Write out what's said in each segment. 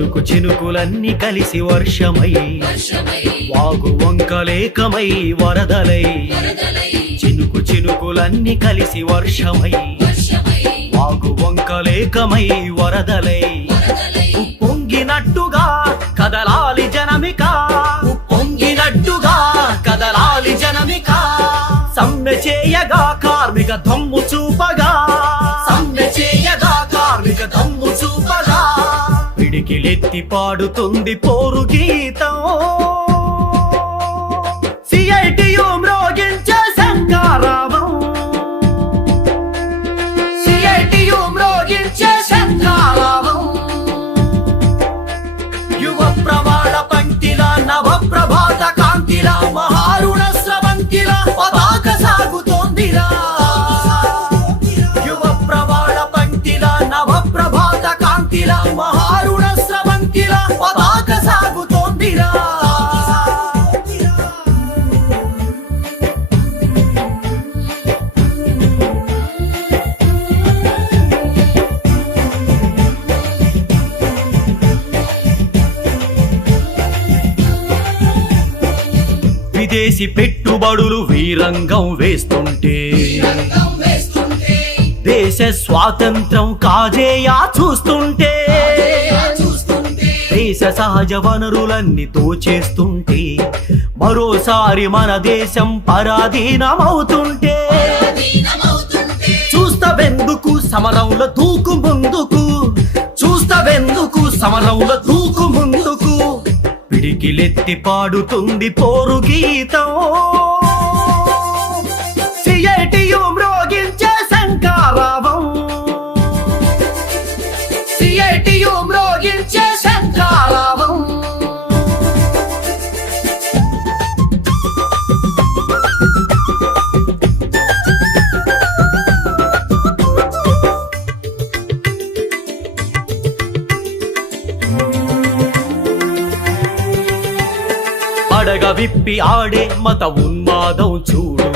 చినుకు చినుకులన్నీ కలిసి వర్షమై వాగు వంకలేకమై వరదలై చినుకు చినుకులన్నీ కలిసి వర్షమై వాగు వంకలేకమై వరదలై ఉప్పొంగినట్టుగా కదలాలి జనమిక ఉప్పొంగినట్టుగా కదలాలి జనమిక సమ్మె చేయగా కార్మిక దమ్ము చూపగా సమ్మె చేయగా కార్మిక దమ్ము చూపగా పిడికిలెత్తి పాడుతుంది పోరు గీతం సిఐటియు మ్రోగించే శంఖారావం సిఐటియు మ్రోగించే శంఖారావం యువ ప్రవాళ పంక్తిల నవ ప్రభాత కాంతిల మహారుణ స్రవంతిల పతాక సాగుతోందిరా యువ ప్రవాళ పంక్తిల నవ ప్రభాత కాంతిల మహారుణ స్రవంతిల పతాక సాగుతోందిరా విదేశీ పెట్టుబడులు వీరంగం వేస్తుంటే దేశ స్వాతంత్రం కాజేయా చూస్తుంటే దేశ సహజ వనరులన్నీ దోచేస్తుంటే మరోసారి మన దేశం పరాధీనమవుతుంటే చూస్తావెందుకు సమరంలో దూకు ముందుకు చూస్తావెందుకు సమరంలో దూకు ముందుకు పిడికిలెత్తి పాడుతుంది పోరు గీతం సిఐటియు మ్రోగించే శంఖారావం సిఐటియు మ్రోగించే శంఖారావం పడగ విప్పి ఆడే మత ఉన్మాదం చూడు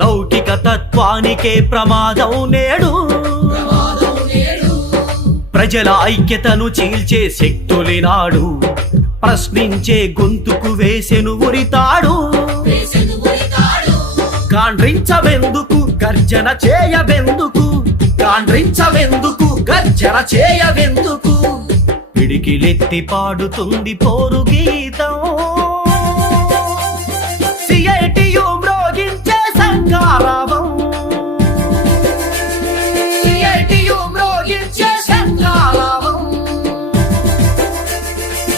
లౌకిక తత్వానికే ప్రమాదం నేడు ప్రజల ఐక్యతను చీల్చే శక్తులినాడు ప్రశ్నించే గొంతుకు వేసెను ఉరితాడు కాండ్రించవెందుకు గర్జన చేయవెందుకు కాండ్రించవెందుకు గర్జన చేయవెందుకు పిడికిలెత్తి పాడుతుంది పోరు గీతం సిఐటియు మ్రోగించే శంఖారావం సిఐటియు మ్రోగించే శంఖారావం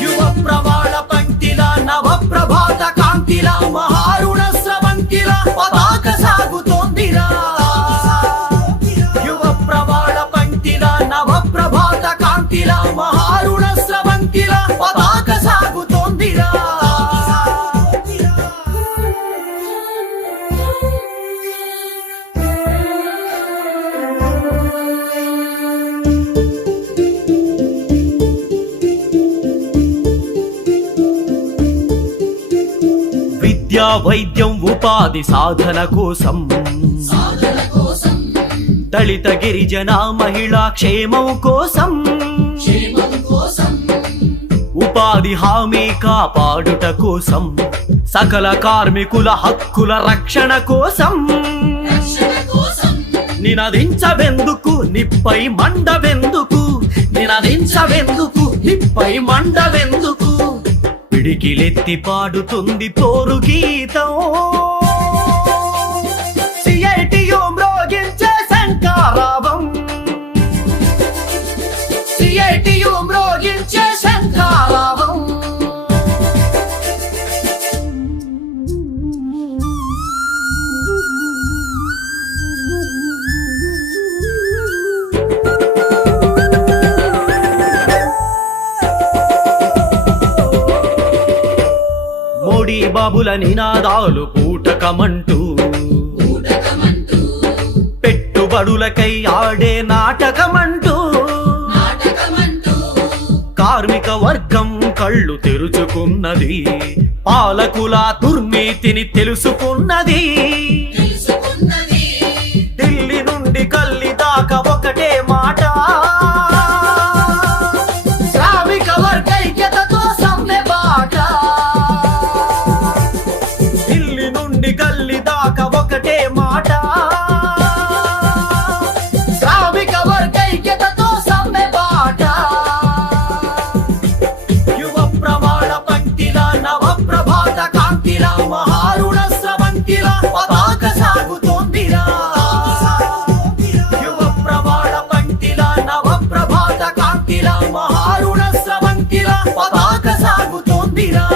యువ ప్రవాళ పంక్తిల నవ ప్రభాత కాంతిల మహారుణ స్రవంతిల పతాక సాగుతోందిరా యువ ప్రవాళ పంక్తిల నవ ప్రభాత కాంతిల మహారుణ స్రవంతిల పతాక సాగుతోందిరా విద్యా వైద్యం ఉపాధి సాధన కోసం దళిత గిరిజన మహిళా క్షేమం కోసం ఉపాధి హామీ కాపాడుట కోసం సకల కార్మికుల హక్కుల రక్షణ కోసం నినదించవెందుకు నిప్పై మండవెందుకు నినదించవెందుకు నిప్పై మండవెందుకు పిడికిలెత్తి పాడుతుంది పోరు గీతం సిఐటియు మ్రోగించే శంఖారావం సిఐటియు మ్రోగించే శంఖారావం మోడీ బాబుల నినాదాలు పూటకమంటూ పెట్టుబడులకై ఆడే నాటకమంటూ కార్మిక వర్గం కళ్ళు తెరుచుకున్నది పాలకుల దుర్నీతిని తెలుసుకున్నది ఢిల్లీ నుండి కల్లి దాకా ఒకటే మాట జ్యోతిరా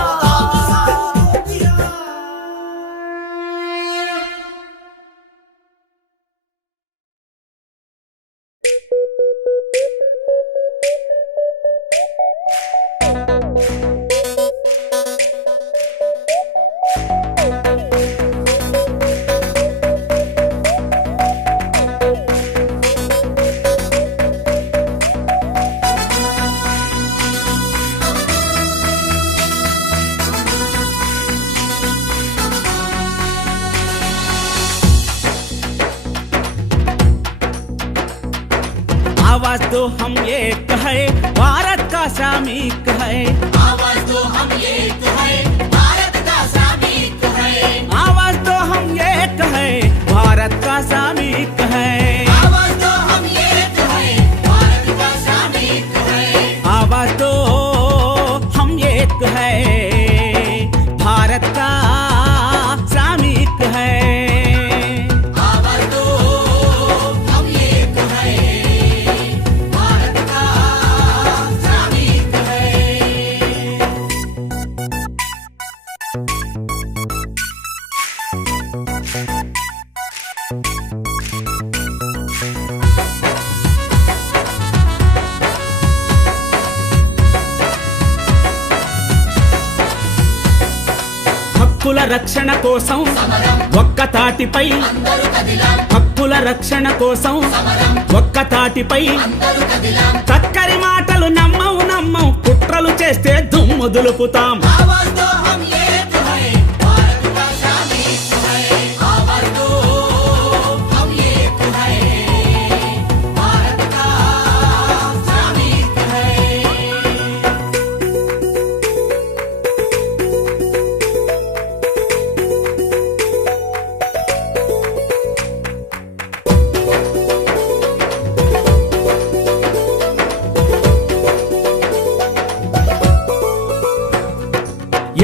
आवाज दो हम एक है भारत का सामयिक है आवाज दो हम एक है भारत का सामयिक है आवाज दो हम एक है भारत का सामयिक है आवाज दो हम एक है भारत का सामयिक है आवाज दो हम एक है भारत का सामयिक है आवाज दो हम एक है भारत का सामयिक है హక్కుల రక్షణ కోసం ఒక్క తాటిపై అందరూ కదిలాం హక్కుల రక్షణ కోసం ఒక్క తాటిపై అందరూ కదిలాం చక్కరి మాటలు నమ్మవు కుట్రలు చేస్తే దుమ్ము దులుపుతాం आवाज दो हम एक है भारत का सामयिक है आवाज दो हम एक है भारत का सामयिक है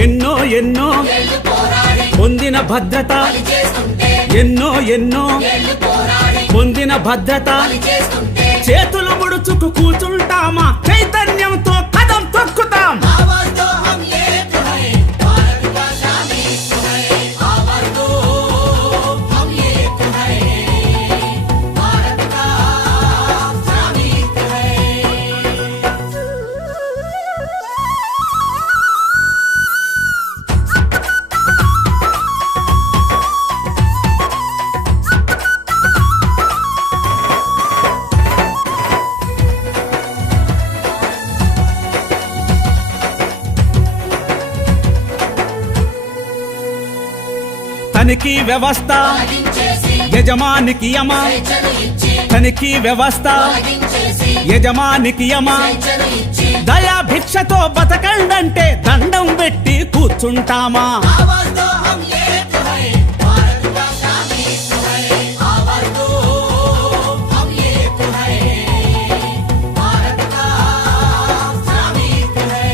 ఎన్నో ఎన్నో ఏళ్ళు పోరాడి పొందిన భద్రత పని చేస్తుంటే ఎన్నో ఎన్నో ఏళ్ళు పోరాడి పొందిన భద్రత పని చేస్తుంటే చేతులు ముడుచుకు కూర్చుంటామా చైతన్యంతో కదం తొక్కుతాం आवाज दो हम एक है भारत का सामयिक है आवाज दो हम एक है भारत का सामयिक है తనిఖీ వ్యవస్థ తొలగించేసి యజమానికి యమ స్వేచ్ఛను ఇచ్చి తనిఖీ వ్యవస్థ తొలగించేసి యజమానికి యమ స్వేచ్ఛను ఇచ్చి దయా భిక్షతో బతకండంటే దండం పెట్టి కూర్చుంటామా आवाज दो हम एक है भारत का सामयिक है आवाज दो हम एक है भारत का सामयिक है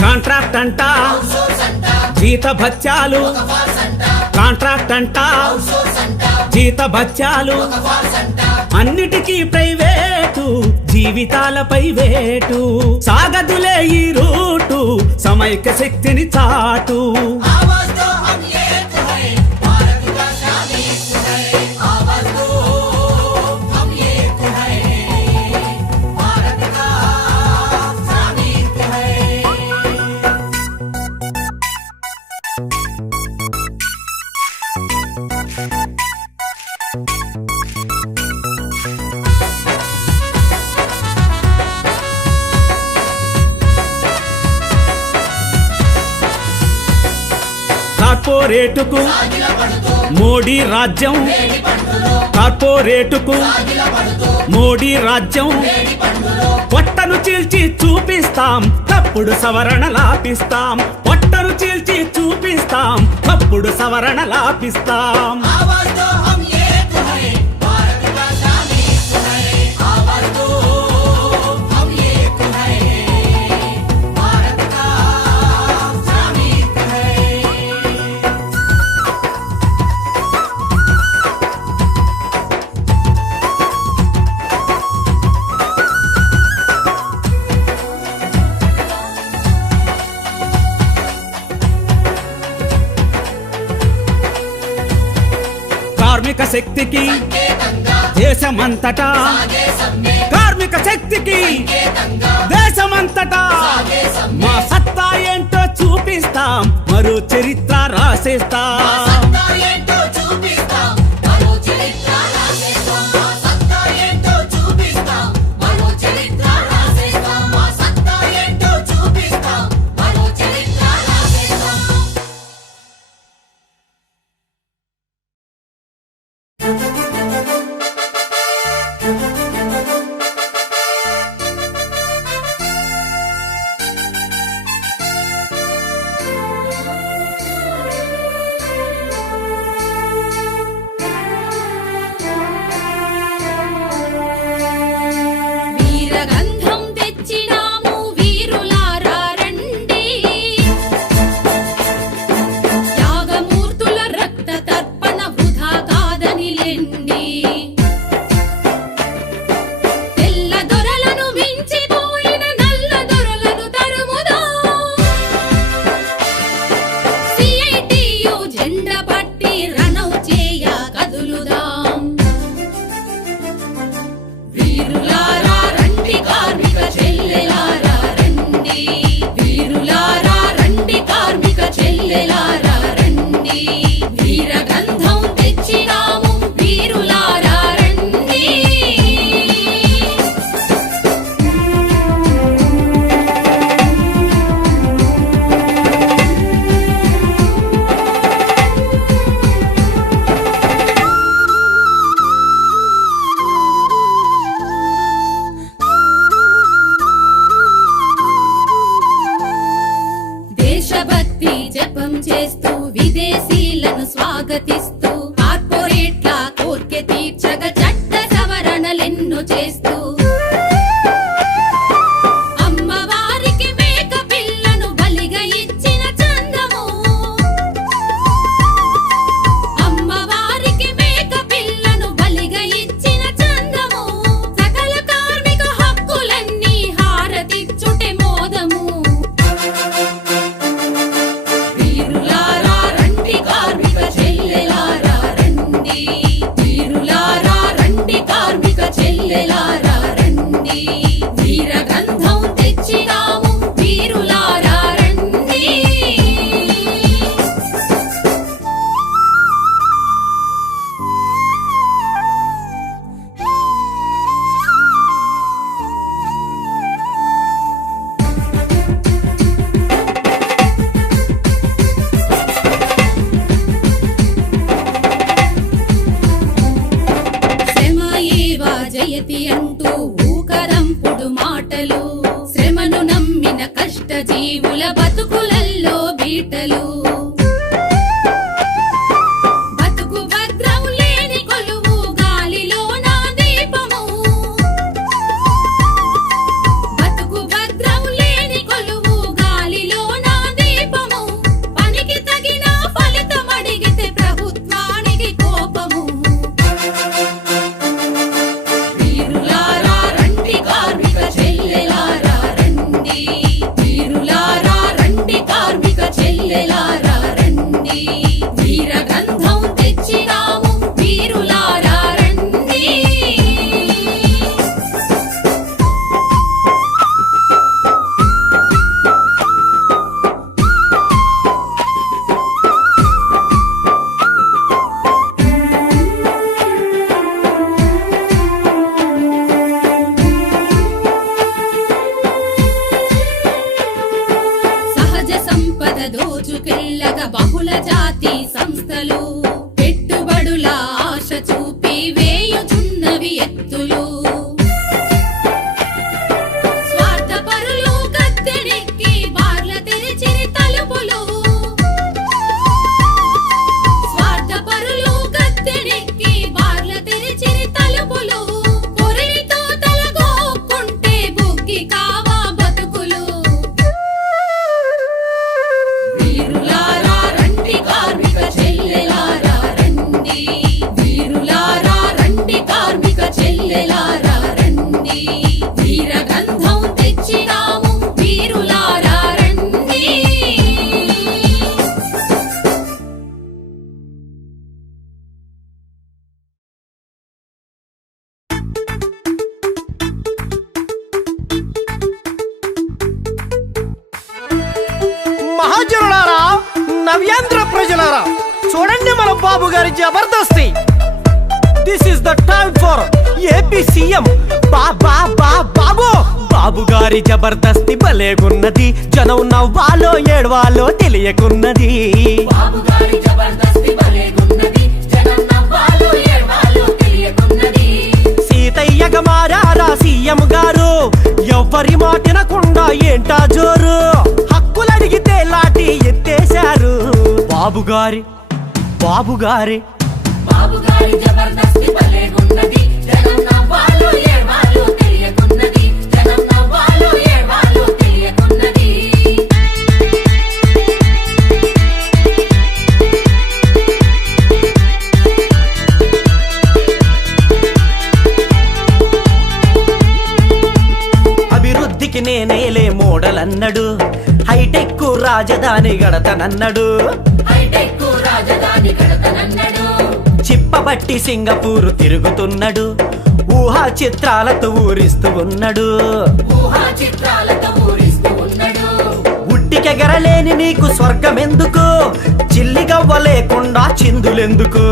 కాంట్రాక్ట్ అంట అవుట్సోర్స్ అంట జీత భత్యాలు ఒక ఫాల్స్ అంట కాంట్రాక్ట్ అంట అవుట్సోర్స్ అంట జీత భత్యాలు ఒక ఫాల్స్ అంట అన్నిటికీ ప్రైవేటు జీవితాలపై వేటు సాగదులే ఈ రూటు సమైక్య శక్తిని చాటు आवाज दो हम एक है भारत का सामयिक है आवाज दो हम एक है भारत का सामयिक है కార్పొరేటుకు సాగిలపడుతూ మోడీ రాజ్యం వేడి పండులో కార్పొరేటుకు సాగిలపడుతూ మోడీ రాజ్యం వేడి పండులో పొట్టను చీల్చి చూపిస్తాం తప్పుడు సవరణలాపిస్తాం పొట్టను చీల్చి చూపిస్తాం తప్పుడు సవరణలాపిస్తాం आवाज दो हम एक है भारत का सामयिक है आवाज दो हम एक है కార్మిక శక్తికి సంకేతంగా దేశమంతటా, సాగే సమ్మె కార్మిక శక్తికి సంకేతంగా దేశమంతటా సాగే సమ్మె మా సత్తా ఏంటో చూపిస్తాం, మరో చరిత్ర రాసేస్తాం. సత్తా ఏంటో చూపిస్తాం, మరో చరిత్ర రాసేస్తాం. మా సత్తా ఏంటో చూపిస్తాం, మరో చరిత్ర రాసేస్తాం. మా సత్తా ఏంటో చూపిస్తాం, మరో చరిత్ర రాసేస్తాం. వీరగంధం తెచ్చినాము వీరులారా రండి, త్యాగమూర్తుల రక్త తర్పణ వృధా కాదని లెండి. తెల్ల దొరలను మించిపోయిన నల్ల దొరలను తరుముదాం, CITU జెండా పట్టి రణం చేయ కదులుదాం. వీరులారా రండి, కార్మిక చెల్లెలారా రండి, వీరులారా రండి, కార్మిక చెల్లెలారా రండి. వీరగంధం తెచ్చినాము వీరులారా రండి. దేశభక్తి జపం చేస్తూ విదేశీలను స్వాగతిస్తూ కార్పొరేట్ల కోర్కె తీర్చగ చట్ట సవరణలెన్నో చేస్తూ అమ్మవారికి మేక పిల్లను బలిగా ఇచ్చిన చందము, అమ్మవారికి మేక పిల్లను బలిగా ఇచ్చిన చందము. సకల కార్మిక హక్కులన్నీ హారతిచ్చుటే మోదము. వీరులారా రండి, కార్మిక చెల్లెలారా రండి, వీరులారా రండి, కార్మిక చెల్లెలారా రండి. వీరగంధం తెచ్చినాము వీరులారా రండి. శ్రమ ఏవా జయతి అంటూ ఊకరంపుడు మాటలు, శ్రమను నమ్మిన కష్ట జీవుల బతుకులల్లో బీటలు. బతుకు భద్రం లేని కొలువు గాలిలో నా దీపము, బతుకు భద్రం లేని కొలువు గాలిలో నా దీపము. పనికి తగిన ఫలితం అడిగితే ప్రభుత్వానికి కోపము. వీరులారా రండి, కార్మిక చెల్లెలారా రండి, వీరులారా రండి, కార్మిక చెల్లెలారా రండి. వీరగంధం తెచ్చినాము వీరులారా రండి. సహజ సంపద దోచుకెళ్ళగా బహుళ జాతి సంస్థలు పెట్టుబడుల ఆశ చూపి వేయుచున్నవి ఎత్తులు. స్వార్థపరులు గద్దెనెక్కి బార్ల తెరిచిరి తలుపులు, స్వార్థపరులు గద్దెనెక్కి బార్ల తెరిచిరి తలుపులు. కొరివితో తలగోక్కుంటే బుగ్గి కావా బతుకులు. వీరులారా రండి, కార్మిక చెల్లెలారా రండి, వీరులారా రండి, కార్మిక చెల్లెలారా నవ్యాంధ్ర ప్రజలారా, చూడండి మన బాబు గారి జబర్దస్తి. This is the time for AP CM Babu. Babu గారి జబర్దస్తి భలేగున్నది, జనం నవ్వాలో ఏడవాలో తెలియకున్నది. బాబు గారి జబర్దస్తి భలేగున్నది, జనం నవ్వాలో ఏడ్వాలో తెలియకున్నది. సీతయ్యగా మారారా సీఎం గారు, ఎవ్వరి మాటినకుండా ఏంటా జోరు. హక్కులడిగితే లాఠీ ఎత్తేశారు. బాబు గారి బాబు గారి జబర్దస్తి భలేగున్నది, జనం నవ్వాలో ఏడ్వాలో తెలియకున్నది. జనం నవ్వాలో ఏడ్వాలో తెలియకున్నది. అభివృద్ధికి నేనేలే మోడల్ అన్నడు, హైటెక్ రాజధాని గడతనన్నడు. హైటెక్ రాజధాని కడతనన్నడు. చిప్పబట్టి సింగపూరు తిరుగుతున్నాడు, ఊహా చిత్రాలతో ఊరిస్తూ ఉన్నాడు. ఊహా చిత్రాలతో ఊరిస్తూ ఉన్నాడు. ఉట్టికెగరలేని నీకు స్వర్గమెందుకు, చిల్లిగవ్వ లేకుండా చిందులెందుకు.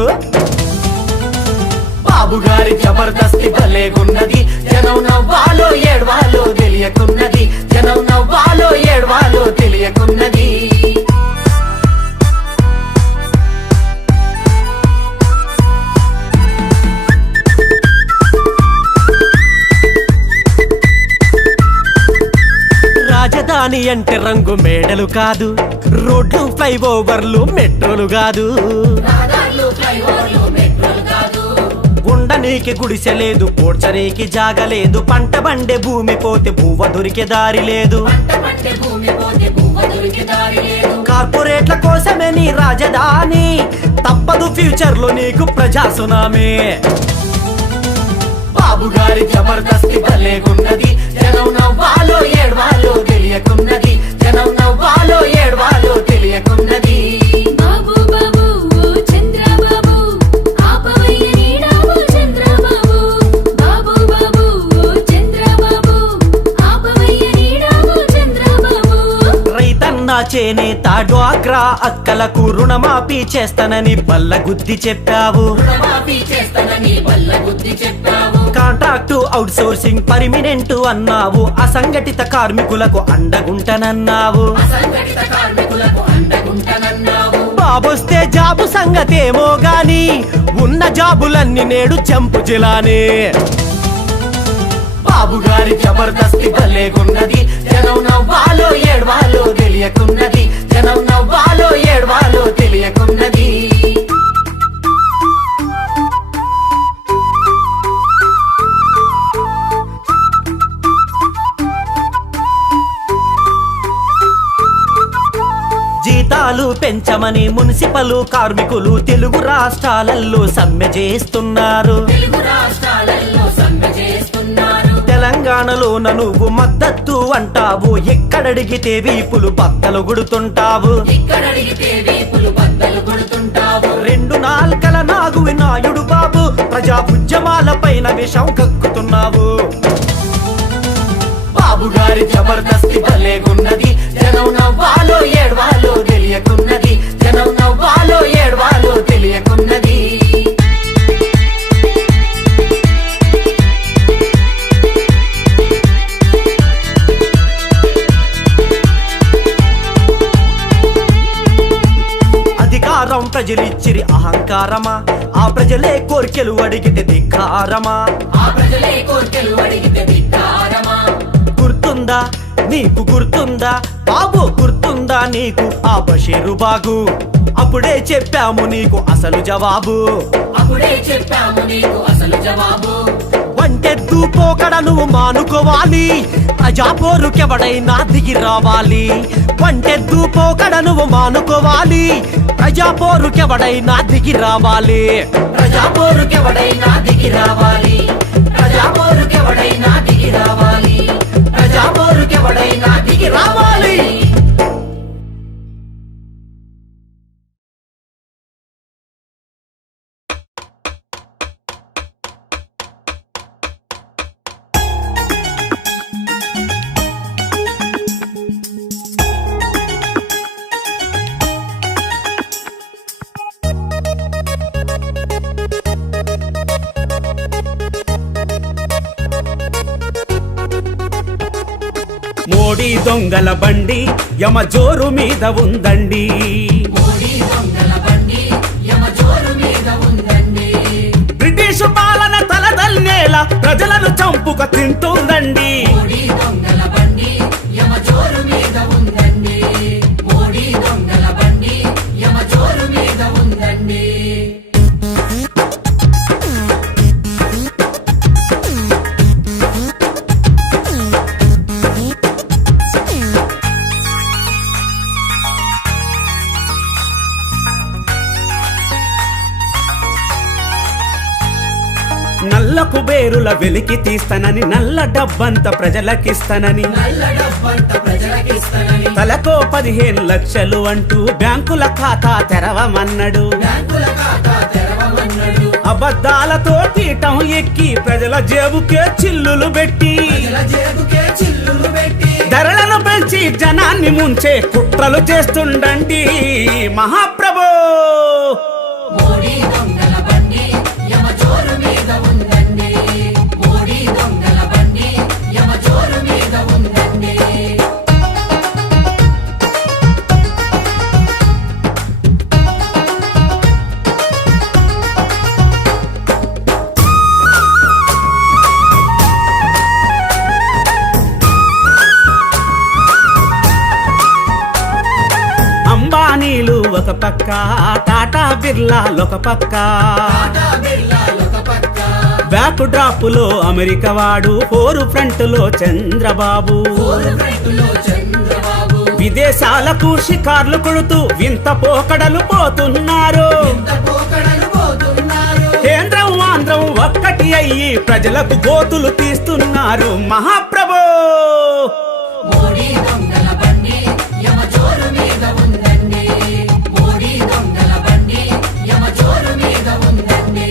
బాబు గారి జబర్దస్తి భలేగున్నది, జనం నవ్వాలో ఏడ్వాలో తెలియకున్నది. జనం నవ్వాలో ఏడ్వాలో తెలియకున్నది. రాజధాని అంటే రంగు మేడలు కాదు, రోడ్లు ఫ్లైఓవర్లు మెట్రోలు కాదు. రహదారులు ఫ్లైఓవర్లు మెట్రోలు కాదు. ఉండనీకి గుడిసెలేదు, పోడ్చనీకి జాగలేదు. పంట బండే భూమి పోతే బువ్వ దొరికే దారి లేదు. పంట పండే భూమి పోతే బువ్వ దొరికే దారి లేదు. కార్పొరేట్ల కోసమే నీ రాజధాని, తప్పదు ఫ్యూచర్ లో నీకు ప్రజా సునామీ. బాబు గారి జబర్దస్తి భలేగున్నది, జనం నవ్వాలో ఏడ్వాలో తెలియకున్నది. జనం నవ్వాలో ఏడ్వాలో తెలియకున్నది. బాబు బాబు ఓ చంద్రబాబు, ఆపవయ్య నీడాబు చంద్రబాబు. బాబు బాబు ఓ చంద్రబాబు, ఆపవయ్య నీడాబు చంద్రబాబు. రైతన్న చేనేత డ్వాక్రా అక్కలకు రుణమాఫీ చేస్తానని బల్లగుద్ది చెప్పావు. రుణమాఫీ చేస్తానని బల్లగుద్ది చెప్పావు. కాంట్రాక్టు అవుట్ సోర్సింగ్ పర్మినెంట్ అన్నావు, అసంఘటిత కార్మికులకు అండగుంటనన్నావు. అసంఘటిత కార్మికులకు అండగుంటనన్నావు. బాబొస్తే జాబు సంగతేమో గాని, ఉన్న జాబులన్నీ నేడు చంపు జిలానే. బాబు గారి జబర్దస్తి భలేగున్నది, జనం నవ్వాలో ఏడ్వాలో తెలియకున్నది. జనం నవ్వాలో ఏడ్వాలో తెలియకున్నది. జీతాలు పెంచమని మున్సిపల్ కార్మికులు తెలుగు రాష్ట్రాలలో సమ్మె చేస్తున్నారు. తెలుగు రాష్ట్రాలలో సమ్మె చేస్తున్నారు. తెలంగాణలోన నువ్వు మద్దతు అంటావు, ఎక్కడడిగితే వీపులు బద్దలు గుడుతుంటావు. ఇక్కడ అడిగితే వీపులు బద్దలు కొడుతుంటావు. రెండు నాల్కల నాగు నాయుడు బాబు, ప్రజా ఉద్యమాల పైన విషం కక్కుతున్నావు. బాబు గారి జబర్దస్తి భలేగున్నది, జనం నవ్వాలో ఏడ్వాలో తెలియకున్నది. జనం నవ్వాలో ఏడ్వాలో తెలియకున్నది. అధికారం ప్రజలిచ్చిరి అహంకారమా, ఆ ప్రజలే కోర్కెలు అడిగితే ధిక్కారమా. ఆ ప్రజలే కోర్కెలు అడిగితే ధిక్కారమా. గుర్తుందా నీకు, గుర్తుందా బాబు, గుర్తుందా నీకు ఆ బషీరు బాగు. అప్పుడే చెప్పాము నీకు అసలు జవాబు. అప్పుడే చెప్పాము నీకు అసలు జవాబు. వంటెద్దు పోకడ నువ్వు మానుకోవాలి, ప్రజాపోరుకెవడైనా దిగి రావాలి. వంటెద్దు పోకడ నువ్వు మానుకోవాలి, ప్రజాపోరుకెవడైనా దిగి రావాలి. ప్రజాపోరుకెవడైనా దిగి రావాలి. ప్రజాపోరుకెవడైనా దిగి రావాలి. ప్రజాపోరుకెవడైనా దిగి రావాలి. మోడీ దొంగల బండి యమ జోరు మీద ఉందండి. మోడీ దొంగల బండి యమ జోరు మీద ఉందండి. బ్రిటిష్ పాలన తలదల్లేలా ప్రజలను చంపుక తింటుందండి. మోడీ దొంగల బండి యమ జోరు మీద ఉందండి. మోడీ దొంగల బండి యమ జోరు మీద ఉందండి. నల్ల కుబేరుల వెలికి తీస్తానని, నల్ల డబ్బంత ప్రజలకిస్తానని, నల్ల డబ్బంత ప్రజలకిస్తానని, తలకో 15 లక్షలు అంటూ బ్యాంకుల ఖాతా తెరవమన్నడు. బ్యాంకుల ఖాతా తెరవమన్నాడు. అబద్ధాలతో తీటం ఎక్కి ప్రజల జేబుకే చిల్లులు పెట్టి, ప్రజల జేబుకే చిల్లులు పెట్టి, ధరలను పెంచి జనాన్ని ముంచే కుట్రలు చేస్తుండండి మహాప్రభు. మోడీ దొంగల బండి యమ జోరు మీద ఉందండి. మోడీ దొంగల బండి యమ జోరు మీద ఉందండి. అంబానీలు ఒక పక్క, టాటా బిర్లాలొక పక్క, టాటా బిర్లాలొక పక్క, బ్యాక్ డ్రాపులో అమెరికా వాడు, ఫోరు ఫ్రంట్లో చంద్రబాబు. ఫోరు ఫ్రంట్లో చంద్రబాబు. విదేశాలకు షికార్లు కొడుతూ వింత పోకడలు పోతున్నారు. ఇంత పోకడలు పోతున్నారు. కేంద్రం ఆంధ్రం ఒక్కటి అయ్యి ప్రజలకు గోతులు తీస్తున్నారు మహాప్రభు. మోడీ దొంగల బండి యమ జోరు మీద ఉందండి. మోడీ దొంగల బండి యమ జోరు మీద ఉందండి.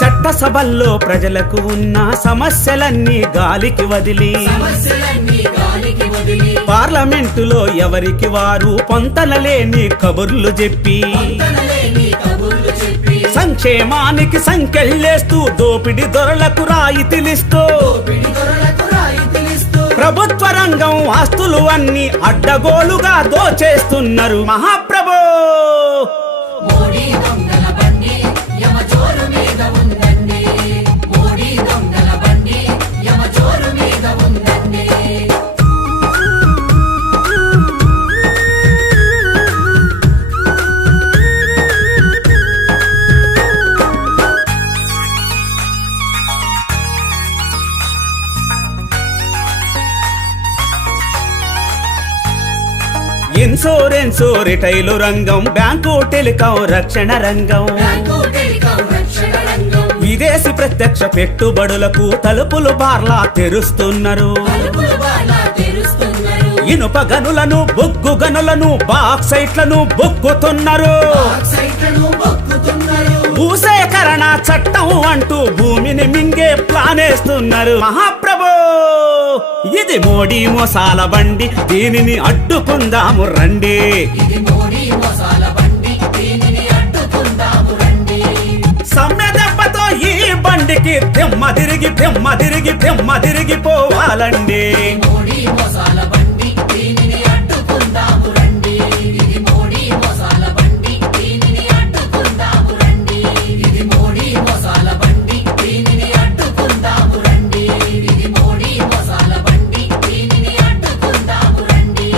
చట్టసభల్లో ప్రజలకు ఉన్న సమస్యలన్నీ గాలికి వదిలి, సమస్యలన్నీ గాలికి వదిలి, పార్లమెంటులో ఎవరికి వారు పొంతనలేని కబుర్లు చెప్పి, పొంతనలేని కబుర్లు చెప్పి, సంక్షేమానికి సంకెళ్ళేస్తూ దోపిడి దొరలకు రాయితీలిస్తూ, దోపిడి దొరలకు రాయితీలిస్తూ, ప్రభుత్వ రంగం ఆస్తులు అన్ని అడ్డగోలుగా దోచేస్తున్నారు మహాప్రభు. మోడీ దొంగల బండి యమ జోరు మీద ఉందండి. మోడీ దొంగల బండి యమ జోరు మీద ఉందండి. ఇన్సూరెన్సు రిటైలు రంగం, బ్యాంకు టెలికాం రక్షణ రంగం, బ్యాంకు టెలికాం రక్షణ రంగం, విదేశీ ప్రత్యక్ష పెట్టుబడులకు తలుపులు బార్లా తెరుస్తున్నారు. తలుపులు బాలా తెరుస్తున్నారు. ఇనుప గనులను, బొగ్గు గనులను, బాక్సైట్లను బొక్కుతున్నారు. ఆక్సైట్లను బొక్కుతున్నారు. భూసేకరణ చట్టం అంటూ భూమిని మింగే ప్లానేస్తున్నారు మహాప్రభు. ఇది మోడీ మోసాల బండి, దీనిని అడ్డుకుందాము రండి. ఇది మోడీ మోసాల బండి, దీనిని అడ్డుకుందాము రండి. సమ్మె దెబ్బతో ఈ బండికి తెమ్మ తిరిగి పోవాలండి. మోడీ మోసాల బండి, దీనిని అడ్డుకుందాము రండి. ఇది మోడీ మోసాల బండి, దీనిని అడ్డుకుందాము రండి. ఇది మోడీ మోసాల బండి, దీనిని అడ్డుకుందాము రండి. ఇది మోడీ మోసాల బండి, దీనిని అడ్డుకుందాము రండి.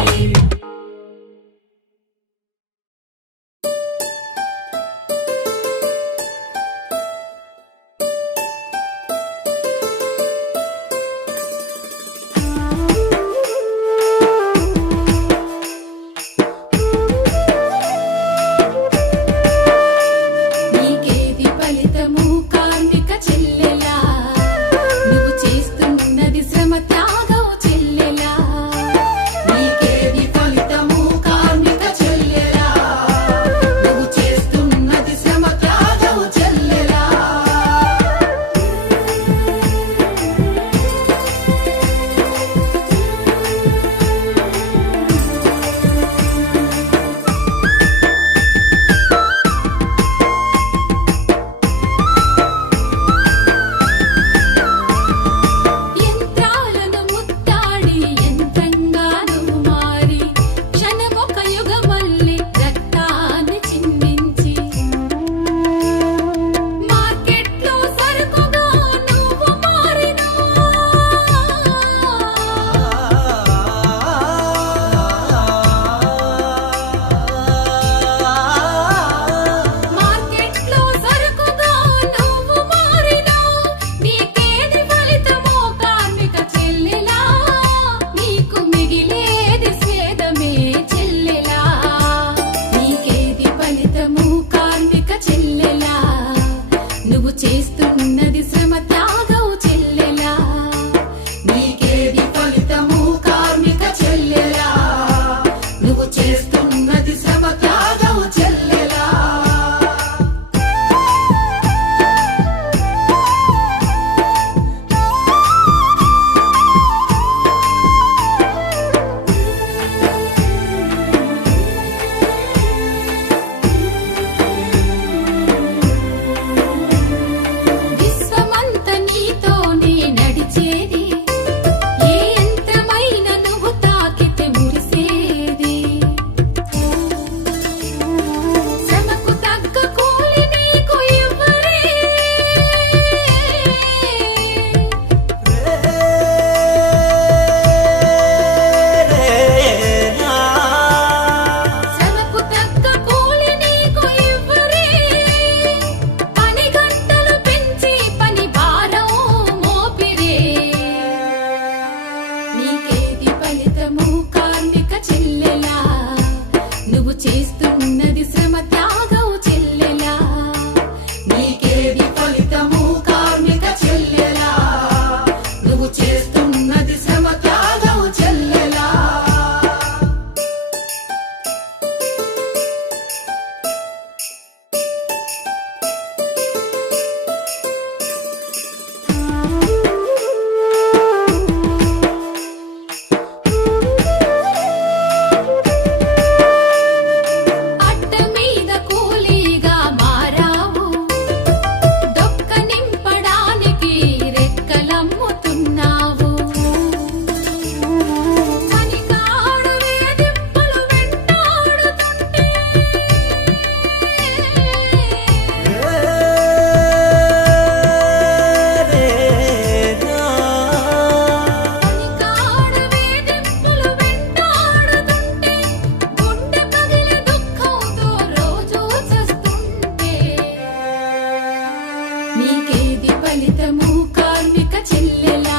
నీకేది ఫలితము కార్మిక చెల్లెలా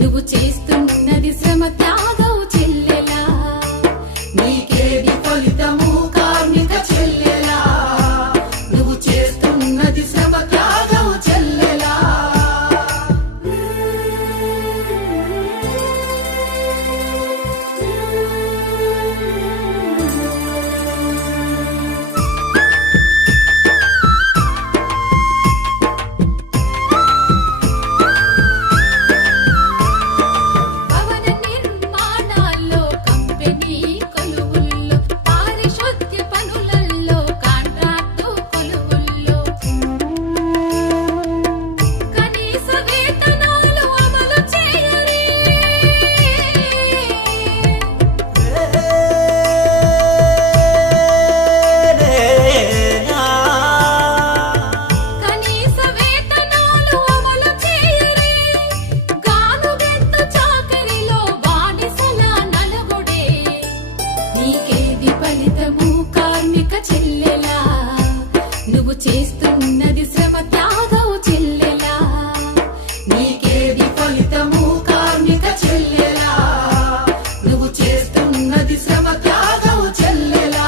నువ్వు చేస్తున్నది శ్రమ త్యాగం చెల్లెలా నీకేది ఫలితము కార్మిక చెల్లెలా నువ్వు చేస్తున్నది శ్రమ త్యాగం చెల్లెలా భవన నిర్మాణాల్లో కంపెనీ కొలువుల్లో పారిశుద్ధ్య పనులల్లో కాంట్రాక్టు కొలువుల్లో కనీస వేతనాలు అమలు చేయరే కనీస వేతనాలు అమలు చేయరే గానుగెత్తు చాకరిలో బానిసలా నలుగుడే నీకేది ఫలితము కార్మిక చెల్లెలా నువ్వు చేస్తున్నది శ్రమ త్యాగం చెల్లెలా నీకేది ఫలితము కార్మిక చెల్లెలా నువ్వు చేస్తున్నది శ్రమ త్యాగం చెల్లెలా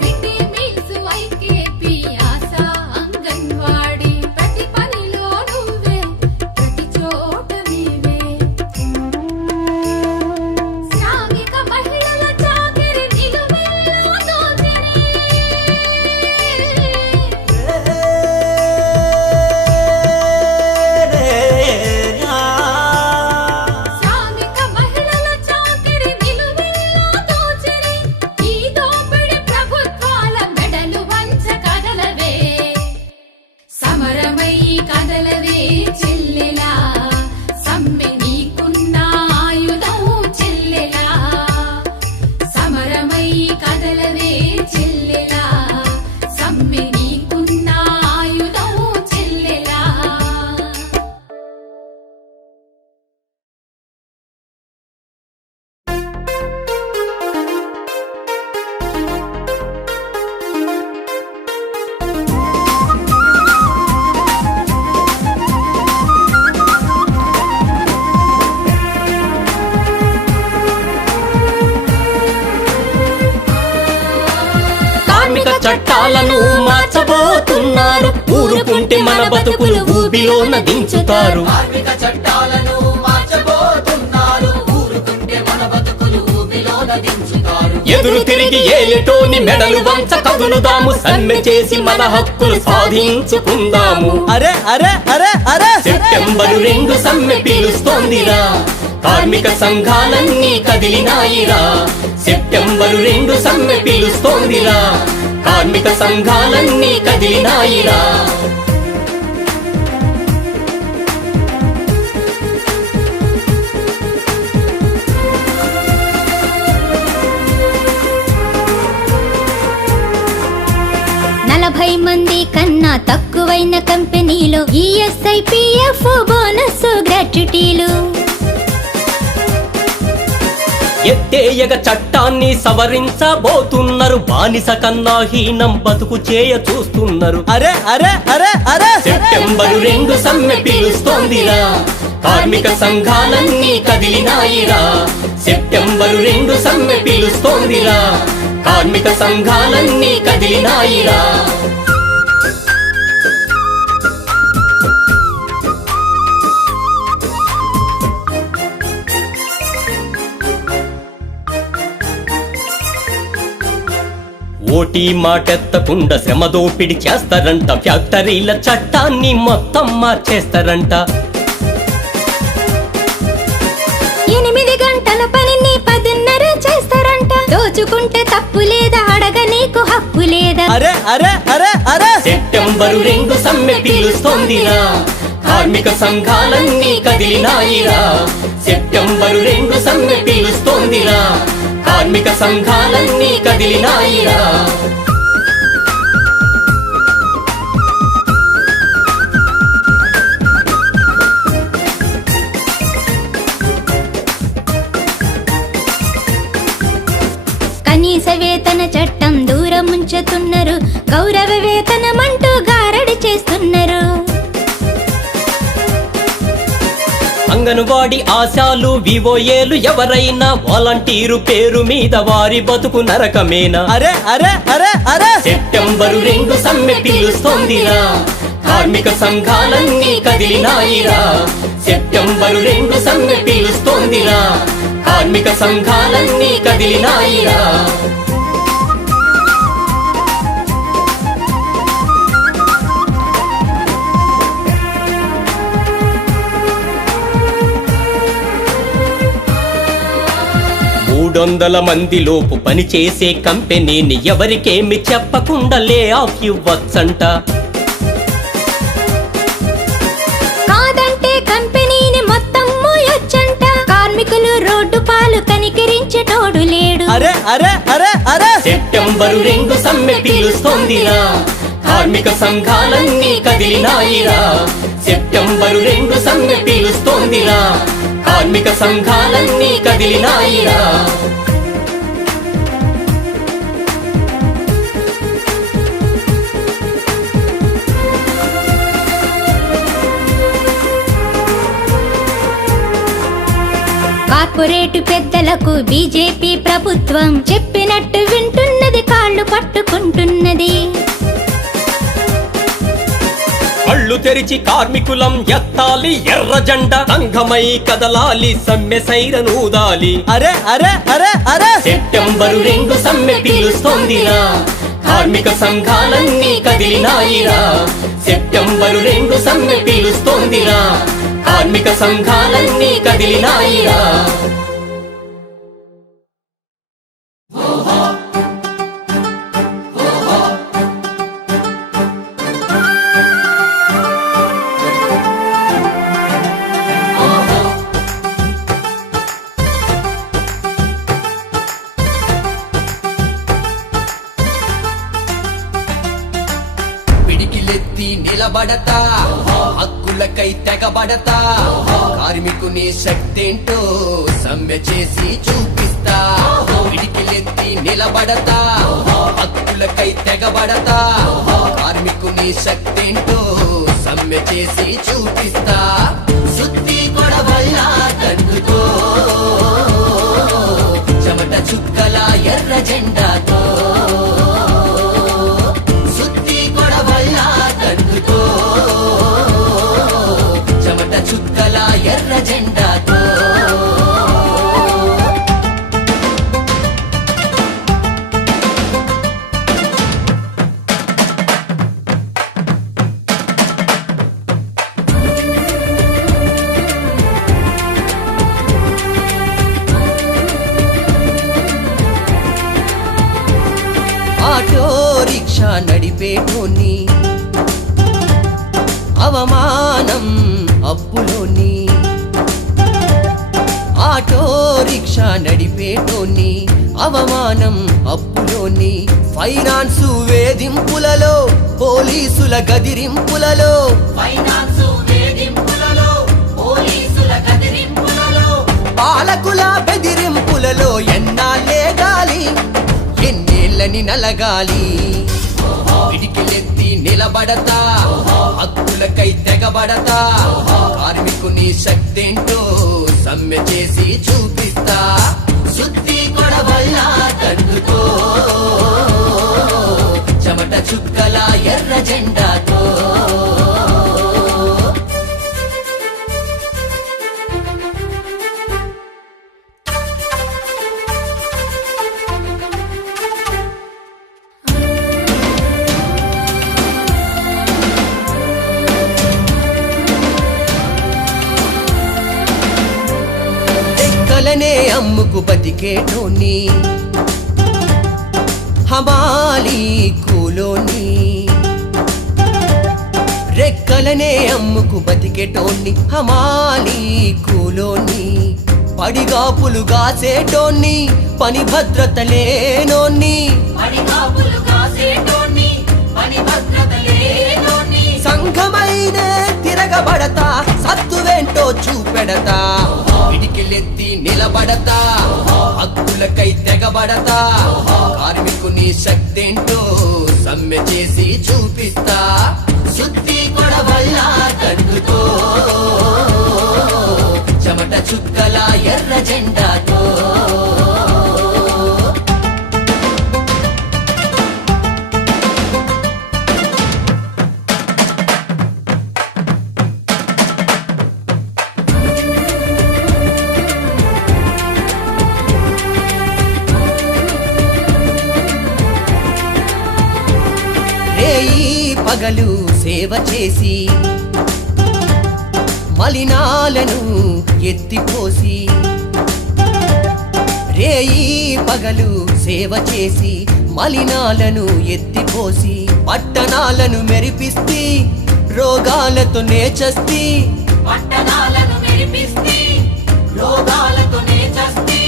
మిడ్డే మీల్స్ వైకేపీ ఆశా అంగన్వాడీ ప్రతి పనిలో నువ్వే ప్రతి చోట నీవే శ్రామిక మహిళల చాకిరి నిలువెల్లా దోచిరి శ్రామిక మహిళల చాకిరి నిలువెల్లా దోచిరి ఈ దోపిడి ప్రభుత్వాల మెడలు వంచ కదలవే సమరమై కదలవే చెల్లెలా సమ్మె నీకున్న ఆయుధం చెల్లెలా సమరమై కదలవే చెల్లెలా సమ్మె నీకున్న ఆయుధం చెల్లెలా కార్మిక చట్టాలను మార్చబోతున్నారు ఊరుకుంటే మన బతుకులు ఊబిలోన దించుతారు కార్మిక చట్టాలను మార్చబోతున్నారు ఊరుకుంటే మన బతుకులు ఊబిలోన దించుతారు ఎదురు తిరిగి ఏలటోని మెడలు వంచ కదులుదాము సమ్మె చేసి మన హక్కులు సాధించుకుందాము అరే అరే అరే అరే సెప్టెంబరు 2 సమ్మె పిలుస్తోందిరా కార్మిక సంఘాలన్నీ కదిలినాయిరా సెప్టెంబరు 2 సమ్మె పిలుస్తోందిరా కార్మిక సంఘాలన్నీ కదిలినాయిరా నలభై మంది కన్నా తక్కువైన కంపెనీలో ఈఎస్ఐ పిఎఫ్ బోనస్ గ్రాట్యుటీలు ఎత్తేయగ చట్టాన్ని సవరించబోతున్నారు బానిస కన్నా హీనం బతుకు చేయ చూస్తున్నారు అరే అరే అరే అరే సెప్టెంబరు 2 సమ్మె పిలుస్తోందిరా కార్మిక సంఘాలన్నీ కదిలినాయిరా సెప్టెంబరు 2 సమ్మె పిలుస్తోందిరా కార్మిక సంఘాలన్నీ కదిలినాయిరా ఓటీ మాటెత్తకుండా శ్రమ దోపిడి చేస్తారంట ఫ్యాక్టరీల చట్టాన్ని మొత్తం మార్చేస్తారంట 8 గంటల పనిని 10:30 చేస్తారంట దోచుకుంటే తప్పు లేదా అడగ నీకు హక్కు లేదా అరే అరే అరే అరే సెప్టెంబరు 2 సమ్మె పిలుస్తోందిరా కార్మిక సంఘాలన్నీ కదిలినాయిరా సెప్టెంబరు 2 సమ్మె పిలుస్తోందిరా కార్మిక సంఘాలన్నీ కదిలినాయిరా చేస్తున్నారు, గౌరవ వేతనమంటూ గారడి చేస్తున్నారు. అంగన్వాడి ఆశాలు వివోయేలు ఎవరైనా వాలంటీరు పేరు మీద వారి బతుకు నరకమేనా? అరే అరే అరే అరే సెప్టెంబరు 2 సమ్మె పిలుస్తోందిరా, కార్మిక సంఘాలన్నీ కదిలినాయిరా. సెప్టెంబరు 2 సమ్మె పిలుస్తోందిరా, కార్మిక సంఘాలన్నీ కదిలినాయిరా. $300 మంది లోపు పనిచేసే కంపెనీని ఎవరికేమి చెప్పకుండా లే ఆఫ్ ఇవ్వచ్చంట. కాదంటే కంపెనీని మొత్తం మూయొచ్చంట. కార్మికులు రోడ్డు పాలు కనికరించేటోడు లేడు. అరే అరే అరే అరే సెప్టెంబరు 2 సమ్మె పిలుస్తోందిరా, కార్మిక సంఘాలన్నీ కదిలినాయిరా. సెప్టెంబరు 2 సమ్మె పిలుస్తోందిరా, కార్మిక సంఘాలన్నీ కదిలినాయిరా. కార్పొరేటు పెద్దలకు బీజేపీ ప్రభుత్వం చెప్పినట్టు వింటున్నది, కాళ్ళు పట్టుకుంటున్నది. కళ్ళు తెరిచి కార్మికులం ఎత్తాలి ఎర్ర జెండా, సంఘమై కదలాలి, సమ్మె సైరనూదాలి. అరే అరే అరే అరే సెప్టెంబరు 2 సమ్మె పిలుస్తోందిరా, కార్మిక సంఘాలన్నీ కదిలినాయిరా. సెప్టెంబరు 2 సమ్మె పిలుస్తోందిరా, కార్మిక సంఘాలన్నీ కదిలినాయిరా. పిడికిలెత్తి నిలబడతా, హక్కులకై తెగబడతా, కార్మికుని శక్తేంటో సమ్మె చేసి చూపిస్తా. పిడికిలెత్తి నిలబడతా, హక్కులకై తెగబడతా, కార్మికుని శక్తేంటో సమ్మె చేసి చూపిస్తా. సుత్తి కొడవల్లా దండుకో, చెమట చుక్కల ఎర్ర జెండాతో. చెమట చుక్కల ఎర్ర జెండాతో. ఆటో రిక్షా నడిపేటోని అవమానం అప్పులోని, ఆటో రిక్షా నడిపేటోని అవమానం అప్పులోని, ఫైనాన్సు వేధింపులలో, పోలీసుల గదిరింపులలో, పాలకుల బెదిరింపులలో ఎన్నాళ్ళే గాలి, ఎన్నేళ్ళని నలగాలి. పిడికిలెత్తి నిలబడతా, హక్కులకై తెగబడతా, కార్మికుని శక్తేంటో సమ్మె చేసి చూపిస్తా. సుత్తి కొడవల్లా దండుకో, చెమట చుక్కల ఎర్ర జెండాతో. రెక్కలనే అమ్ముకు బతికేటోని, హమాలి కూలోని. రెక్కలనే అమ్ముకు బతికేటోని, హమాలి కూలోని. పడిగాపులు గాసేటోని, పని భద్రత లేనోని. సంఘమైనే తిరగబడతా, సత్తువేంటో చూపెడతా. పిడికిలెత్తి నిలబడతా, హక్కులకై తెగబడతా, కార్మికుని శక్తేంటో సమ్మె చేసి చూపిస్తా సుత్తి కొడవళ్ళ దండుతో చెమట చుక్కల ఎర్ర జెండాతో రేయి పగలు సేవ చేసి మలినాలను ఎత్తిపోసి రేయి పగలు సేవ చేసి మలినాలను ఎత్తిపోసి పట్టణాలను మెరిపిస్తీ రోగాలతో నేచస్తి పట్టణాలను మెరిపిస్తే రోగాలతో నేచస్తే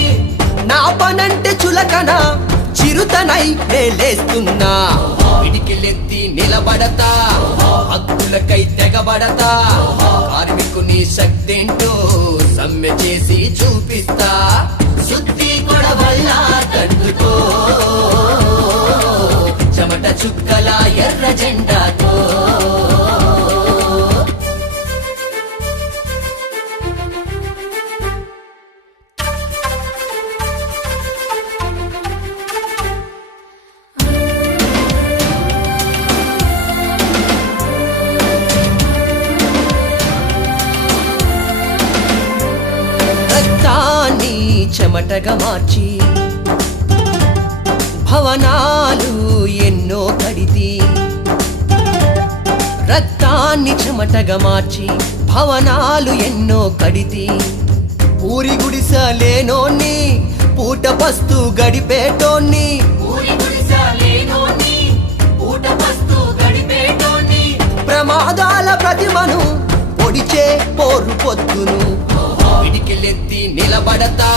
నా పనంటే చులకన చిరుతనై లేస్తున్నా పిడికిలెత్తి నిలబడతా హక్కులకై తెగబడతా కార్మికుని శక్తేంటో సమ్మె చేసి చూపిస్తా సుత్తి కొడవళ్ళ దండుతో చెమట చుక్కల ఎర్ర జెండాతో రక్తాన్ని చెమటగా మార్చి భవనాలు ఎన్నో కడితి రక్తాన్ని చెమటగా మార్చి భవనాలు ఎన్నో కడితి ఊరి గుడిసలేనోన్ని పూట పస్తు గడిపేటోన్ని ఊరి గుడిసలేనోని ఊట పస్తు గడిపేటోని ప్రమాదాల ప్రతిమను పొడిచే పోరు పొద్దును పిడికిలెత్తి నిలబడతా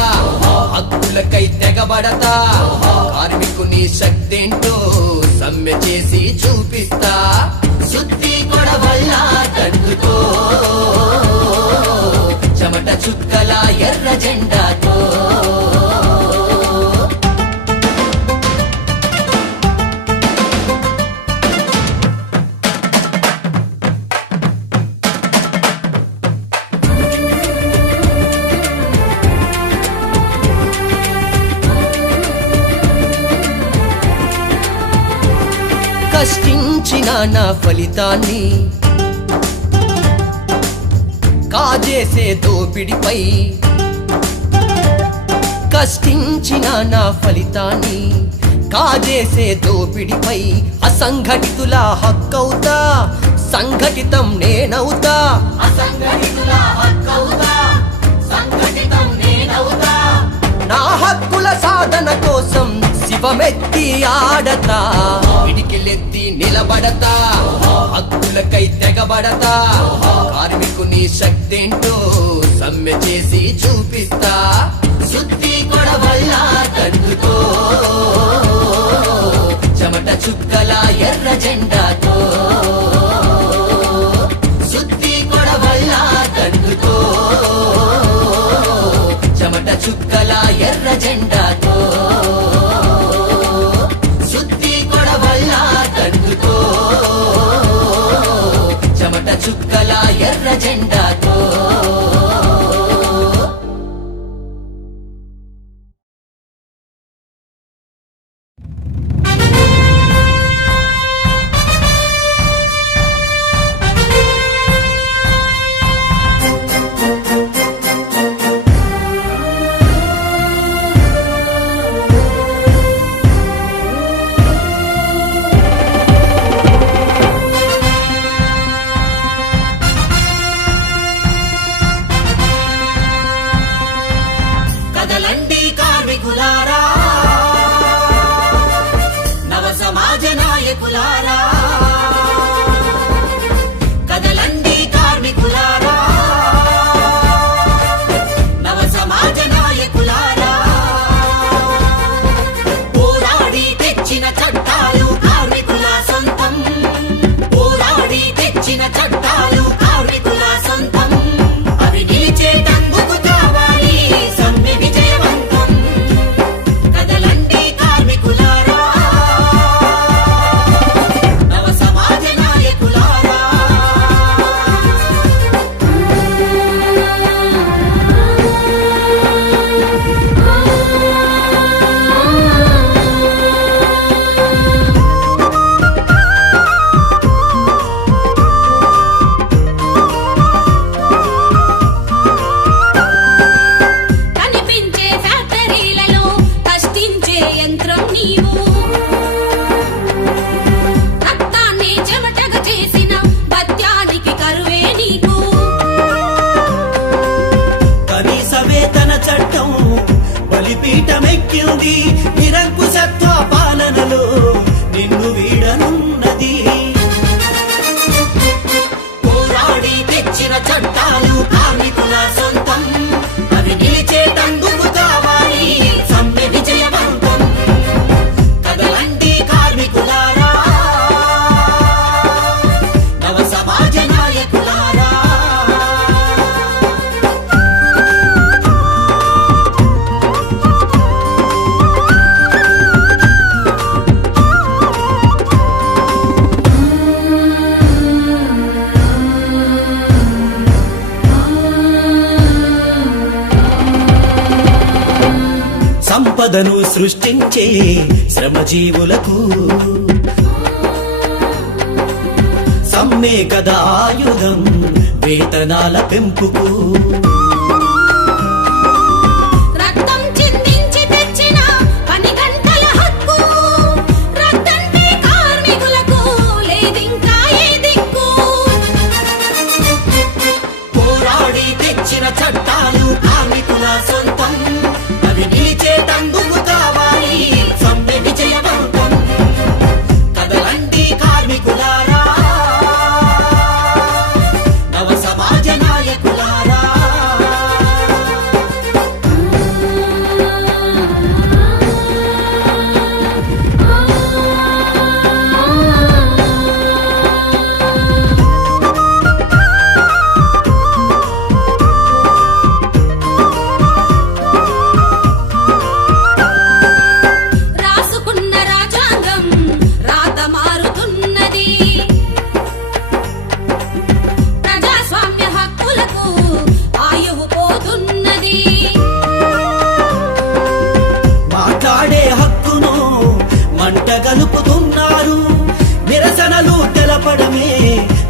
హక్కులకై తెగబడతా కార్మికుని శక్తేంటో సమ్మె చేసి చూపిస్తా సుత్తి కొడవళ్ళ దండుతో చెమట చుక్కల ఎర్ర జెండాతో కష్టించిన నా ఫలితాన్ని కాజేసే దోపిడిపై కష్టించిన నా ఫలితాన్ని కాజేసే దోపిడిపై అసంఘటితుల హక్కవుతా సంఘటితం నేనవుతా అసంఘటితుల హక్కవుతా సంఘటితం నేనవుతా నా హక్కుల సాధన కోసం శివమెత్తి ఆడతా పిడికిలెత్తి నిలబడతా హక్కులకై తెగబడతా కార్మికుని శక్తేంటో సమ్మె చేసి చూపిస్తా సుత్తి కొడవళ్ళ దండుతో చెమట చుక్కల ఎర్ర జెండాతో సుత్తి కొడవళ్ళ దండుతో చెమట చుక్కల ఎర్ర జెండాతో సుత్తి కొడవళ్ళ దండుతో చెమట చుక్కల ఎర్ర జెండాతో కదలండి కార్మికులారా నవ సమాజ నాయకులారా కదలండి కార్మికులారా నవ సమాజ నాయకులారా పోరాడి తెచ్చిన చట్టాలు కార్మికుల సొంతం పోరాడి తెచ్చిన చట్టాలు కార్మికుల సొంతం అవి నిలిచేటందుకు కావాలి సమ్మె విజయవంతం కదలండి కార్మికులారా ఉంది నిరంకుశత్వ పాలనలో నిన్ను వీడనున్నది. పోరాడి తెచ్చిన చట్టాలు కార్మికుల సొంతం, అవి నిలిచేటందుకు కావాలి సమ్మె విజయవంతం. కదలండి కార్మికులారా, నవ సమాజ నాయకులారా. సంపదను సృష్టించే శ్రమజీవులకు సమ్మె కదా ఆయుధం వేతనాల పెంపుకు. రక్తం చిందించి తెచ్చిన పని గంటల హక్కు, రద్దంటే కార్మికులకు లేదింకా ఏ దిక్కు. పోరాడి తెచ్చిన చట్టాలు కార్మికుల సొంతం, అవి నిలిచేటందుకు కావాలి సమ్మె విజయవంతం. కదలండి కార్మికులారా, నవ సమాజ నాయకులారా. రాసుకున్న రాజ్యాంగం రాత మారుతున్నది, ప్రజాస్వామ్య హక్కులకు ఆయువు పోతున్నది. మాట్లాడే హక్కును మంట గలుపుతున్నారు, నిరసనలు తెలపడమే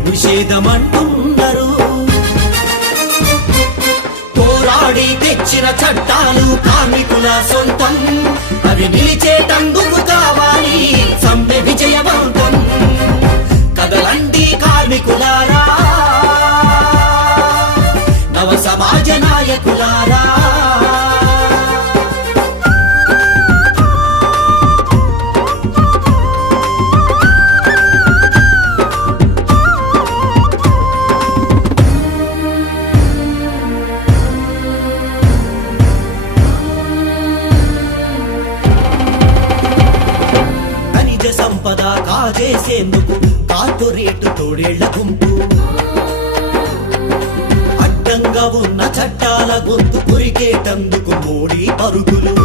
నిషేధమంటున్నారు. పోరాడి తెచ్చిన చట్టాలు కార్మికుల సొంతం, అవి నిలిచేటందుకు కావాలి సమ్మె విజయవంతం. కదలండి కార్మికులారా, నవ సమాజ నాయకులారా. ఖనిజ సంపద కాజేసేందుకు కార్పొరేట్ తోడేళ్ల గుంపు, అడ్డంగా ఉన్న చట్టాల గొంతు కొరికేటందుకు మోడీ పరుగులు.